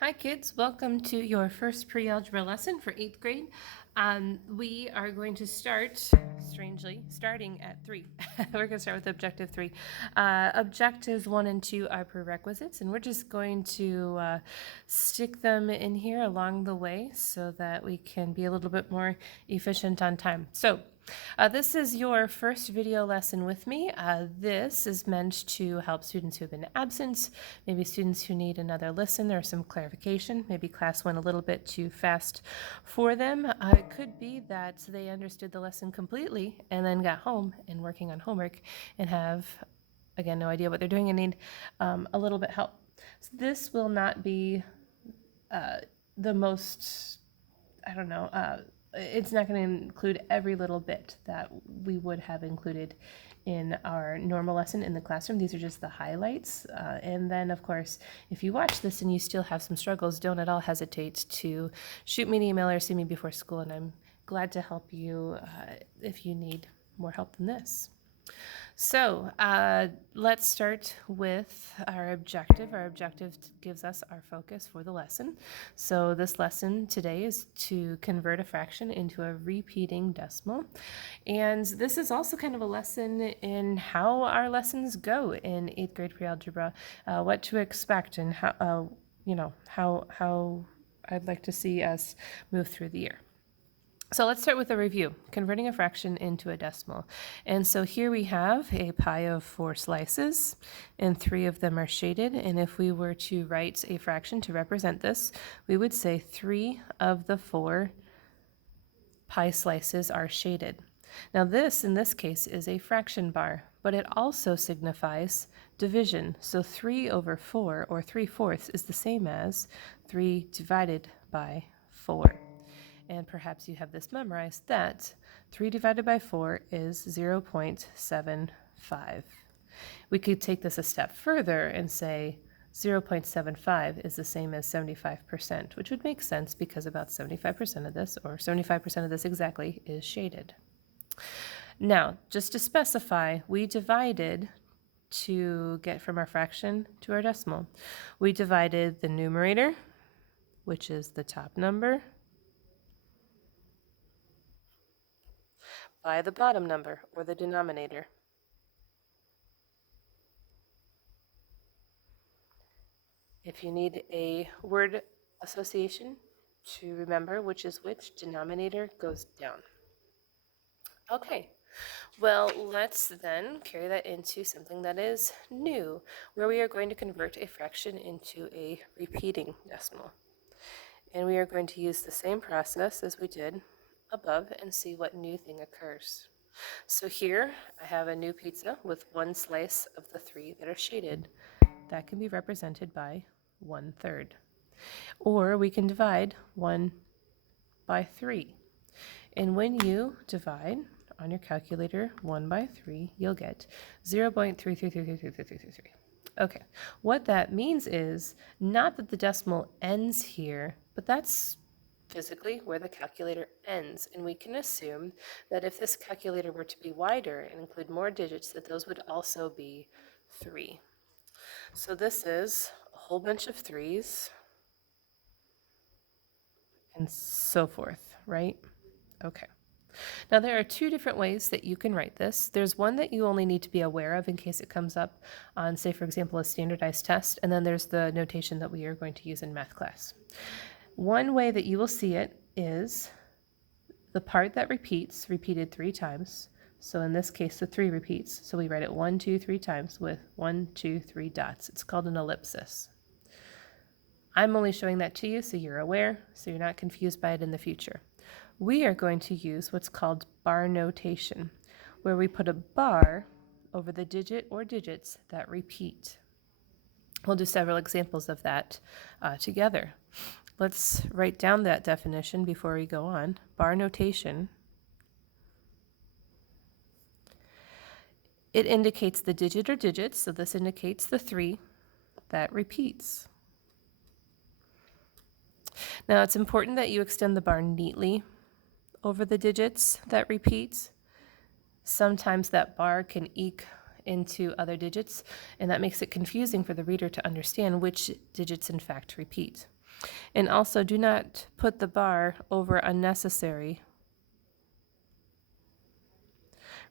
Hi kids, welcome to your first pre-algebra lesson for 8th grade. We are going to start, strangely, starting at 3. We're going to start with objective 3. Objectives 1 and 2 are prerequisites, and we're just going to stick them in here along the way so that we can be a little bit more efficient on time. So, this is your first video lesson with me. This is meant to help students who have been absent, maybe students who need another listen or some clarification. Maybe class went a little bit too fast for them. It could be that they understood the lesson completely and then got home and working on homework and have, again, no idea what they're doing and need a little bit help. So this will not be the most, it's not going to include every little bit that we would have included in our normal lesson in the classroom. These are just the highlights. And then, of course, if you watch this and you still have some struggles, don't at all hesitate to shoot me an email or see me before school, and I'm glad to help you if you need more help than this. So let's start with our objective. Our objective gives us our focus for the lesson. So this lesson today is to convert a fraction into a repeating decimal. And this is also kind of a lesson in how our lessons go in 8th grade pre-algebra, what to expect and how, how I'd like to see us move through the year. So let's start with a review, converting a fraction into a decimal. And so here we have a pie of 4 slices, and 3 of them are shaded. And if we were to write a fraction to represent this, we would say 3 of the 4 pie slices are shaded. Now this, in this case, is a fraction bar, but it also signifies division. So 3 over 4, or 3/4, is the same as 3 divided by 4. And perhaps you have this memorized, that 3 divided by 4 is 0.75. We could take this a step further and say 0.75 is the same as 75%, which would make sense because about 75% of this, or 75% of this exactly, is shaded. Now, just to specify, we divided to get from our fraction to our decimal. We divided the numerator, which is the top number, by the bottom number, or the denominator. If you need a word association to remember which is which, denominator goes down. Okay, well, let's then carry that into something that is new, where we are going to convert a fraction into a repeating decimal. And we are going to use the same process as we did above and see what new thing occurs. So here I have a new pizza with 1 slice of the 3 that are shaded. That can be represented by 1/3. Or we can divide 1 by 3. And when you divide on your calculator 1 by 3, you'll get 0.33333333. Okay, what that means is not that the decimal ends here, but that's physically where the calculator ends. And we can assume that if this calculator were to be wider and include more digits, that those would also be 3. So this is a whole bunch of 3s and so forth, right? Okay. Now there are 2 different ways that you can write this. There's one that you only need to be aware of in case it comes up on, say, for example, a standardized test, and then there's the notation that we are going to use in math class. One way that you will see it is the part that repeats, repeated 3 times. So in this case, the 3 repeats. So we write it 1, 2, 3 times with 1, 2, 3 dots. It's called an ellipsis. I'm only showing that to you so you're aware, so you're not confused by it in the future. We are going to use what's called bar notation, where we put a bar over the digit or digits that repeat. We'll do several examples of that together. Let's write down that definition before we go on. Bar notation. It indicates the digit or digits, so this indicates the 3 that repeats. Now it's important that you extend the bar neatly over the digits that repeat. Sometimes that bar can eke into other digits, and that makes it confusing for the reader to understand which digits in fact repeat. And also, do not put the bar over unnecessary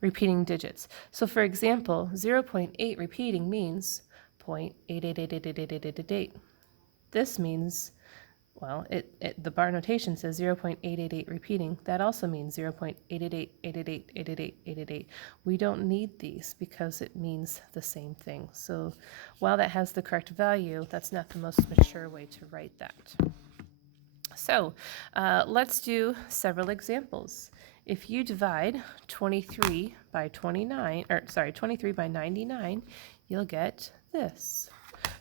repeating digits. So for example, 0.8 repeating means 0.888888888. This means, well, the bar notation says 0.888 repeating. That also means 0.88888888888. We don't need these because it means the same thing. So while that has the correct value, that's not the most mature way to write that. So let's do several examples. If you divide 23 by 29, or sorry, 23 by 99, you'll get this.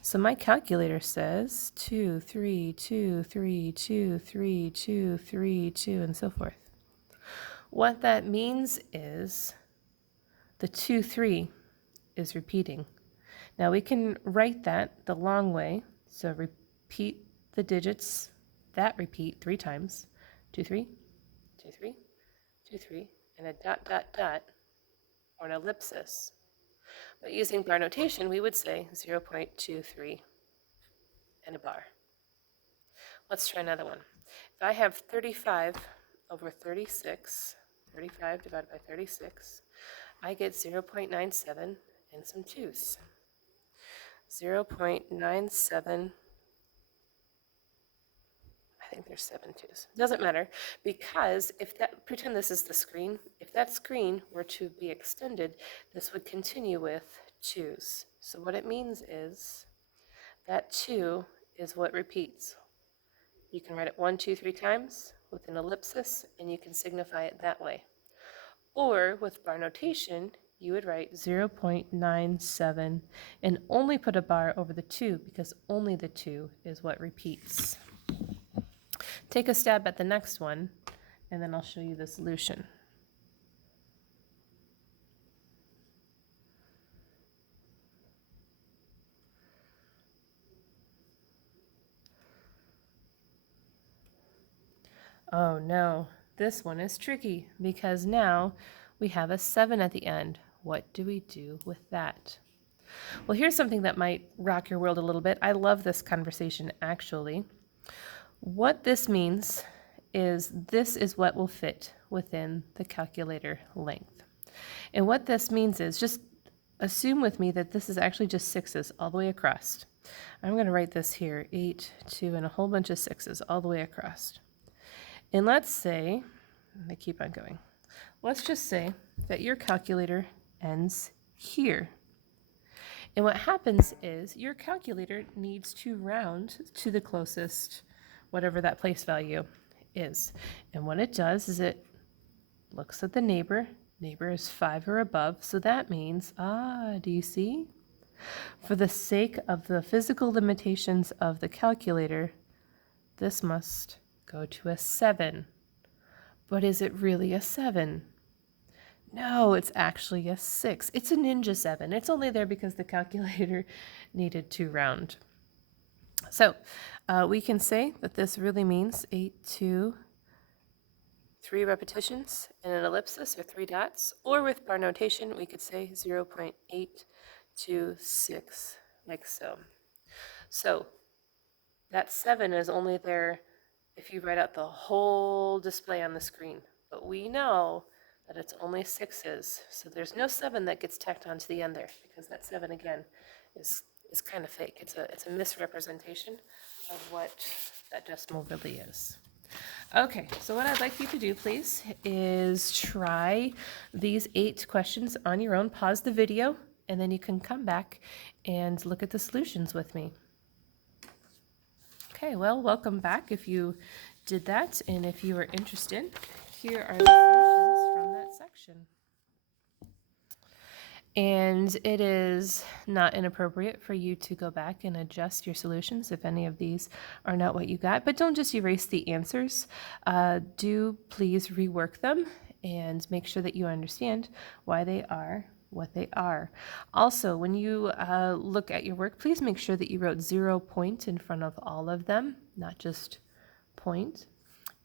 So my calculator says 2, 3, 2, 3, 2, 3, 2, 3, 2, and so forth. What that means is the 2, 3 is repeating. Now we can write that the long way. So repeat the digits that repeat 3 times. 2, 3, 2, 3, 2, 3, and a dot, dot, dot, or an ellipsis. But using bar notation, we would say 0.23 and a bar. Let's try another one. If I have 35 over 36, 35 divided by 36, I get 0.97 and some 2's. 0.97, I think there's 7 2's. Doesn't matter, because if that, pretend this is the screen, if that screen were to be extended, this would continue with 2's. So what it means is that 2 is what repeats. You can write it 1, 2, 3 times with an ellipsis, and you can signify it that way. Or with bar notation, you would write 0.97 and only put a bar over the 2 because only the 2 is what repeats. Take a stab at the next one, and then I'll show you the solution. Oh no, this one is tricky because now we have a 7 at the end. What do we do with that? Well, here's something that might rock your world a little bit. I love this conversation, actually. What this means is this is what will fit within the calculator length. And what this means is just assume with me that this is actually just 6's all the way across. I'm going to write this here, 8, 2, and a whole bunch of 6's all the way across. And let's say, I keep on going, let's just say that your calculator ends here. And what happens is your calculator needs to round to the closest, whatever that place value is. And what it does is it looks at the neighbor. Neighbor is 5 or above, so that means, do you see? For the sake of the physical limitations of the calculator, this must go to a 7. But is it really a 7? No, it's actually a 6. It's a ninja 7. It's only there because the calculator needed to round. So we can say that this really means 8, 2, 3 repetitions and an ellipsis or 3 dots. Or with bar notation, we could say 0.826, like so. So that 7 is only there if you write out the whole display on the screen. But we know that it's only 6's, so there's no 7 that gets tacked onto the end there, because that 7 again is kind of fake. It's a misrepresentation of what that decimal really is. Okay, so what I'd like you to do, please, is try these 8 questions on your own. Pause the video, and then you can come back and look at the solutions with me. Okay, well, welcome back if you did that, and if you are interested, here are the solutions from that section. And it is not inappropriate for you to go back and adjust your solutions if any of these are not what you got, but don't just erase the answers. Do please rework them and make sure that you understand why they are what they are. Also, when you look at your work, please make sure that you wrote 0 point in front of all of them, not just point.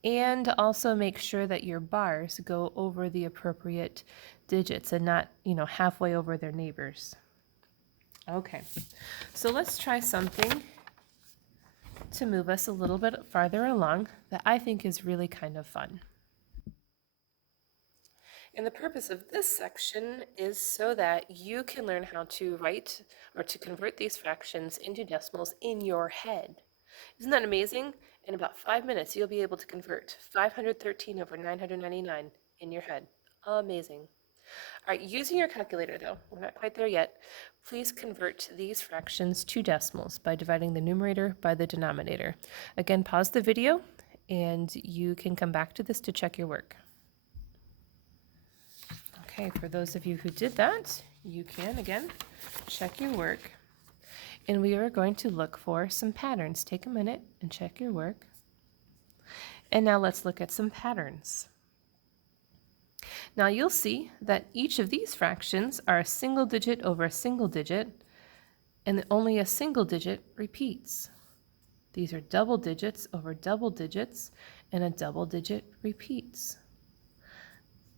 And also make sure that your bars go over the appropriate digits and not, halfway over their neighbors. Okay, so let's try something to move us a little bit farther along that I think is really kind of fun. And the purpose of this section is so that you can learn how to write or to convert these fractions into decimals in your head. Isn't that amazing? In about 5 minutes, you'll be able to convert 513 over 999 in your head. Amazing. All right, using your calculator though, we're not quite there yet, please convert these fractions to decimals by dividing the numerator by the denominator. Again, pause the video and you can come back to this to check your work. Okay, for those of you who did that, you can, again, check your work. And we are going to look for some patterns. Take a minute and check your work. And now let's look at some patterns. Now you'll see that each of these fractions are a single digit over a single digit, and only a single digit repeats. These are double digits over double digits, and a double digit repeats.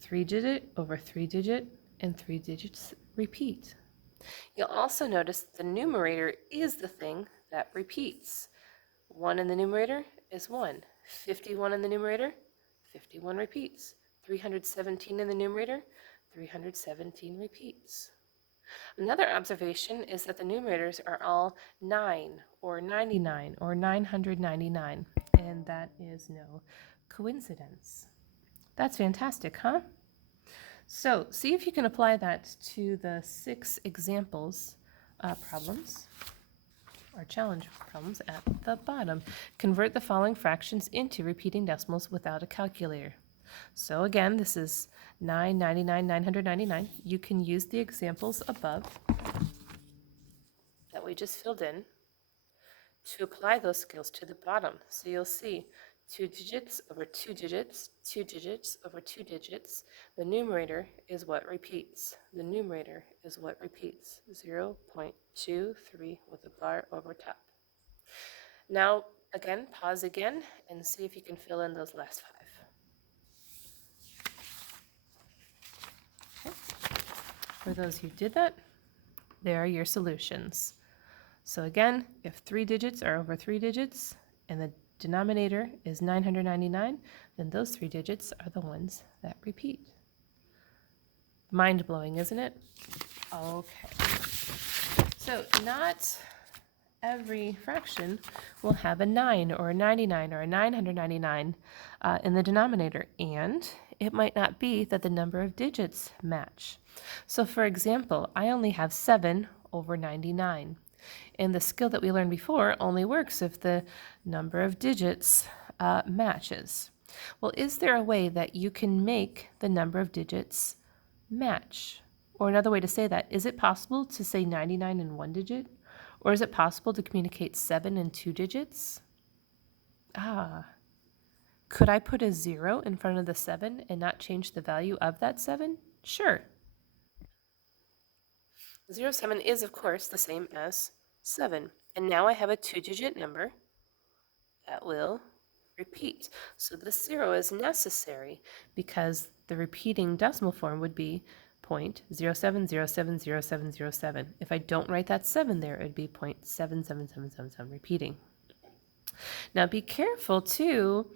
3-digit over 3-digit, and 3 digits repeat. You'll also notice that the numerator is the thing that repeats. 1 in the numerator is 1. 51 in the numerator, 51 repeats. 317 in the numerator, 317 repeats. Another observation is that the numerators are all 9 or 99 or 999, and that is no coincidence. That's fantastic, huh? So see if you can apply that to the 6 examples problems or challenge problems at the bottom. Convert the following fractions into repeating decimals without a calculator. So again, this is 999, 999. You can use the examples above that we just filled in to apply those skills to the bottom. So you'll see 2 digits over 2 digits, 2 digits over 2 digits. The numerator is what repeats. The numerator is what repeats. 0.23 with a bar over top. Now, again, pause again and see if you can fill in those last 5. Okay. For those who did that, there are your solutions. So again, if 3 digits are over 3 digits and the denominator is 999, then those 3 digits are the ones that repeat. Mind-blowing, isn't it? Okay. So not every fraction will have a 9 or a 99 or a 999 in the denominator, and it might not be that the number of digits match. So for example, I only have 7 over 99. And the skill that we learned before only works if the number of digits matches. Well, is there a way that you can make the number of digits match? Or another way to say that, is it possible to say 99 in 1 digit? Or is it possible to communicate 7 in 2 digits? Could I put a 0 in front of the 7 and not change the value of that 7? Sure. 07 is, of course, the same as 7. And now I have a 2-digit number that will repeat. So this 0 is necessary because the repeating decimal form would be 0.07070707. If I don't write that 7 there, it would be 0.77777 repeating. Now be careful too,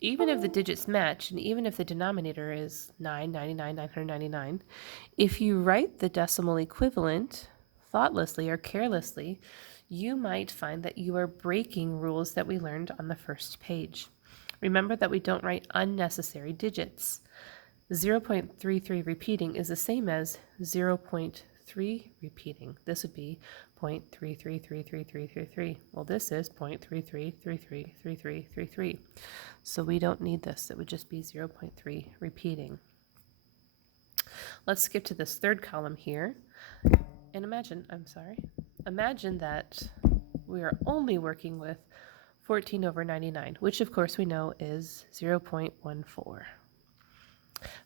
even if the digits match and even if the denominator is 999, 999, if you write the decimal equivalent thoughtlessly or carelessly, you might find that you are breaking rules that we learned on the first page. Remember that we don't write unnecessary digits. 0.33 repeating is the same as 0.3 repeating. This would be 0.333333. Well, this is 0.33333333. So we don't need this. It would just be 0.3 repeating. Let's skip to this third column here. And imagine that we are only working with 14 over 99, which of course we know is 0.14.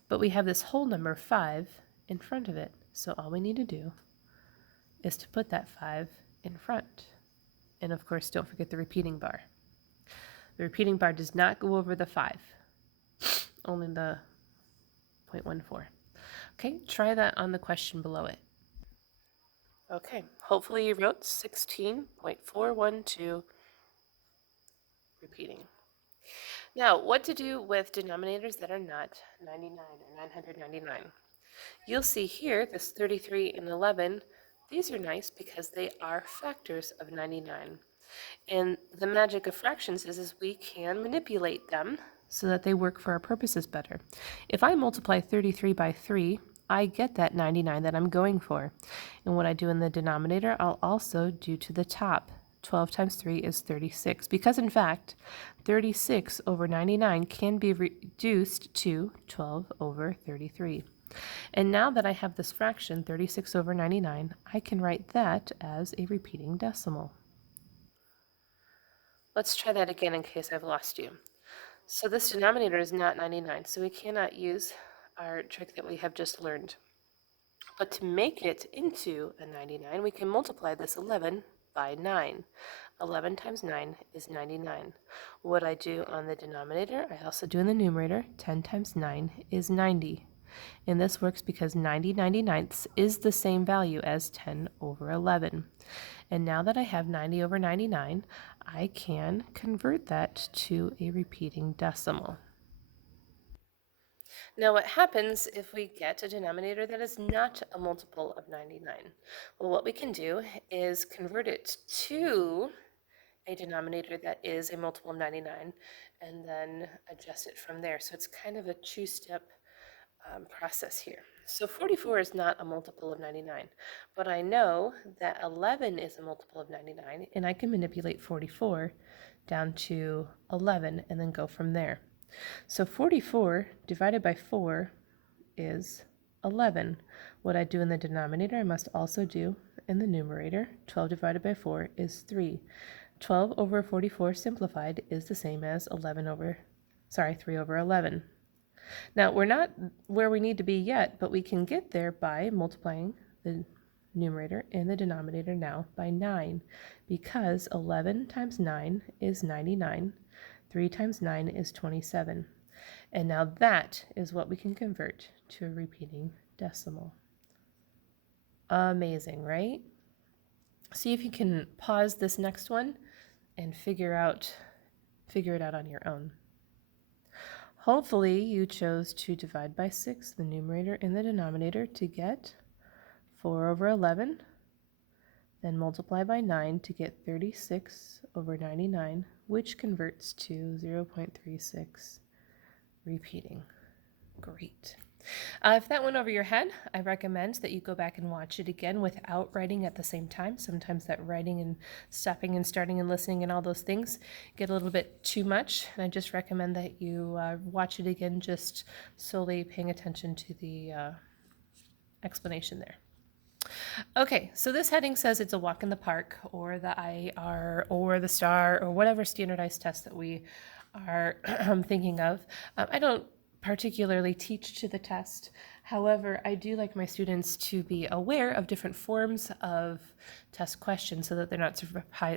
But we have this whole number 5 in front of it. So all we need to do is to put that 5 in front. And of course, don't forget the repeating bar. The repeating bar does not go over the 5, only the 0.14. Okay, try that on the question below it. Okay, hopefully you wrote 16.412 repeating. Now, what to do with denominators that are not 99 or 999? You'll see here, this 33 and 11, these are nice because they are factors of 99. And the magic of fractions is we can manipulate them so that they work for our purposes better. If I multiply 33 by 3, I get that 99 that I'm going for. And what I do in the denominator, I'll also do to the top. 12 times 3 is 36, because in fact, 36 over 99 can be reduced to 12 over 33. And now that I have this fraction, 36 over 99, I can write that as a repeating decimal. Let's try that again in case I've lost you. So this denominator is not 99, so we cannot use our trick that we have just learned. But to make it into a 99, we can multiply this 11 by 9. 11 times 9 is 99. What I do on the denominator, I also do in the numerator. 10 times 9 is 90. And this works because 90 99ths is the same value as 10 over 11. And now that I have 90 over 99, I can convert that to a repeating decimal. Now what happens if we get a denominator that is not a multiple of 99? Well, what we can do is convert it to a denominator that is a multiple of 99 and then adjust it from there. So it's kind of a two-step process here. So 44 is not a multiple of 99, but I know that 11 is a multiple of 99, and I can manipulate 44 down to 11 and then go from there. So 44 divided by 4 is 11. What I do in the denominator, I must also do in the numerator. 12 divided by 4 is 3. 12 over 44 simplified is the same as 3 over 11. Now, we're not where we need to be yet, but we can get there by multiplying the numerator and the denominator now by 9, because 11 times 9 is 99, 3 times 9 is 27. And now that is what we can convert to a repeating decimal. Amazing, right? See if you can pause this next one and figure it out on your own. Hopefully you chose to divide by 6 the numerator and the denominator to get 4 over 11, then multiply by 9 to get 36 over 99, which converts to 0.36 repeating. Great. If that went over your head, I recommend that you go back and watch it again without writing at the same time. Sometimes that writing and stopping and starting and listening and all those things get a little bit too much. And I just recommend that you watch it again, just solely paying attention to the explanation there. Okay, so this heading says it's a walk in the park, or the IR, or the STAR, or whatever standardized test that we are thinking of. I don't particularly teach to the test. However, I do like my students to be aware of different forms of test questions so that they're not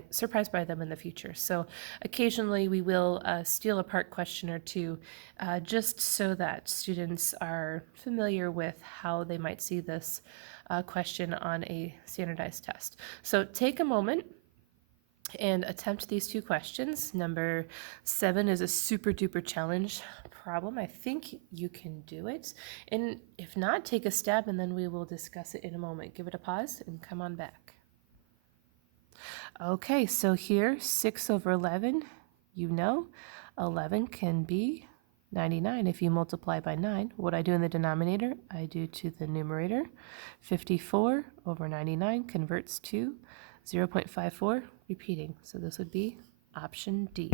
surprised by them in the future. So occasionally we will steal a part question or two just so that students are familiar with how they might see this question on a standardized test. So take a moment and attempt these two questions. Number 7 is a super duper challenge problem. I think you can do it. And if not, take a stab and then we will discuss it in a moment. Give it a pause and come on back. Okay, so here, 6 over 11, 11 can be 99 if you multiply by 9. What I do in the denominator, I do to the numerator. 54 over 99 converts to 0.54 repeating. So this would be option D.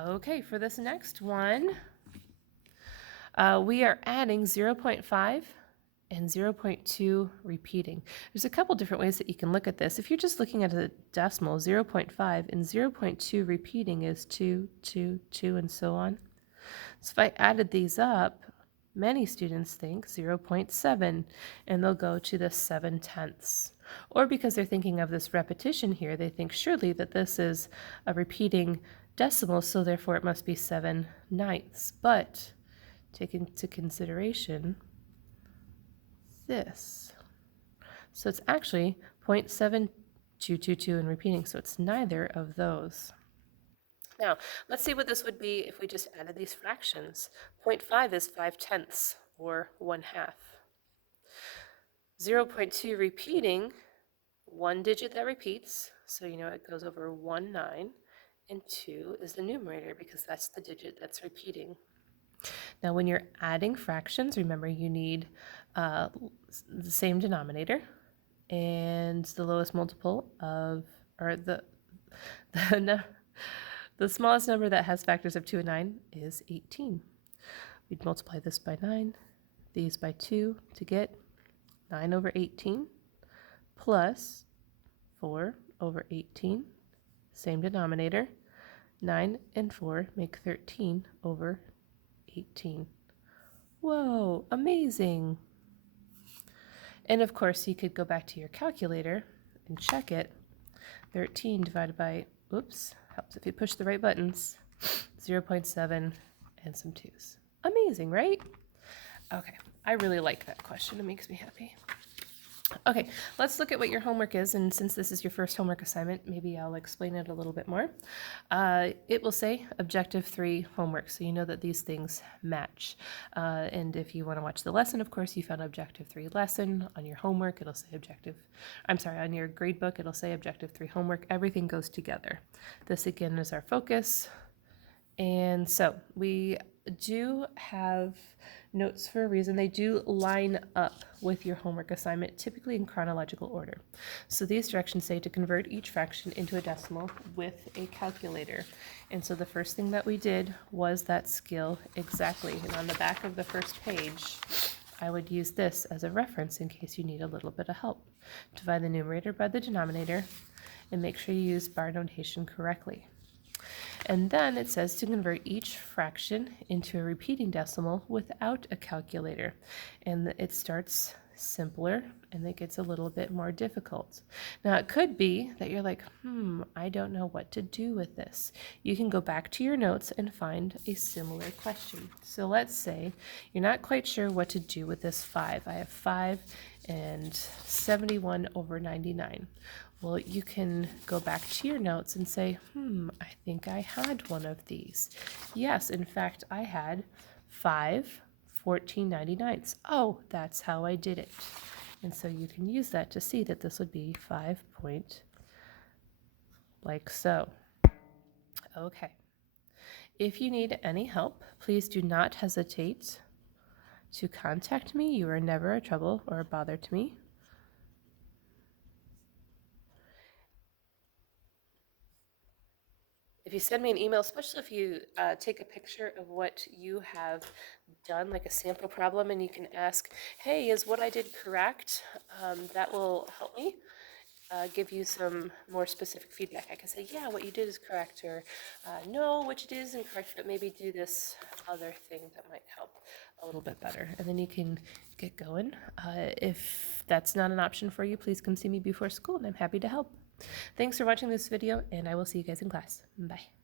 Okay, for this next one, we are adding 0.5 and 0.2 repeating. There's a couple different ways that you can look at this. If you're just looking at a decimal, 0.5 and 0.2 repeating is 2, 2, 2, and so on. So if I added these up, many students think 0.7, and they'll go to the 7/10. Or because they're thinking of this repetition here, they think surely that this is a repeating decimal, so therefore it must be 7/9. But take into consideration this. So it's actually 0.7222 and repeating, so it's neither of those. Now, let's see what this would be if we just added these fractions. 0.5 is 5/10, or 1/2. 0.2 repeating, one digit that repeats, so you know it goes over 1 9, and 2 is the numerator because that's the digit that's repeating. Now when you're adding fractions, remember you need the same denominator and the lowest multiple of, or the smallest number that has factors of 2 and 9 is 18. We'd multiply this by 9, these by 2 to get 9 over 18 plus 4 over 18, same denominator. 9 and 4 make 13 over 18. Whoa, amazing! And of course, you could go back to your calculator and check it. 13 divided by, oops, helps if you push the right buttons, 0.7 and some 2's. Amazing, right? Okay, I really like that question. It makes me happy. Okay, let's look at what your homework is, and since this is your first homework assignment, maybe I'll explain it a little bit more. It will say Objective 3 homework, so you know that these things match. And if you want to watch the lesson, of course, you found Objective 3 lesson. On your homework, it'll say on your grade book, it'll say Objective 3 homework. Everything goes together. This, again, is our focus. And so we do have notes for a reason. They do line up with your homework assignment, typically in chronological order. So these directions say to convert each fraction into a decimal with a calculator. And so the first thing that we did was that skill exactly. And on the back of the first page, I would use this as a reference in case you need a little bit of help. Divide the numerator by the denominator and make sure you use bar notation correctly. And then it says to convert each fraction into a repeating decimal without a calculator. And it starts simpler and it gets a little bit more difficult. Now it could be that you're like, I don't know what to do with this. You can go back to your notes and find a similar question. So let's say you're not quite sure what to do with this 5. I have 5 and 71 over 99. Well, you can go back to your notes and say, I think I had one of these. Yes, in fact, I had 5 14.99s. Oh, that's how I did it. And so you can use that to see that this would be 5 point like so. Okay. If you need any help, please do not hesitate to contact me. You are never a trouble or a bother to me. If you send me an email, especially if you take a picture of what you have done, like a sample problem, and you can ask, hey, is what I did correct? That will help me give you some more specific feedback. I can say, yeah, what you did is correct, or no, what you did is incorrect, but maybe do this other thing that might help a little bit better. And then you can get going. If that's not an option for you, please come see me before school, and I'm happy to help. Thanks for watching this video, and I will see you guys in class. Bye.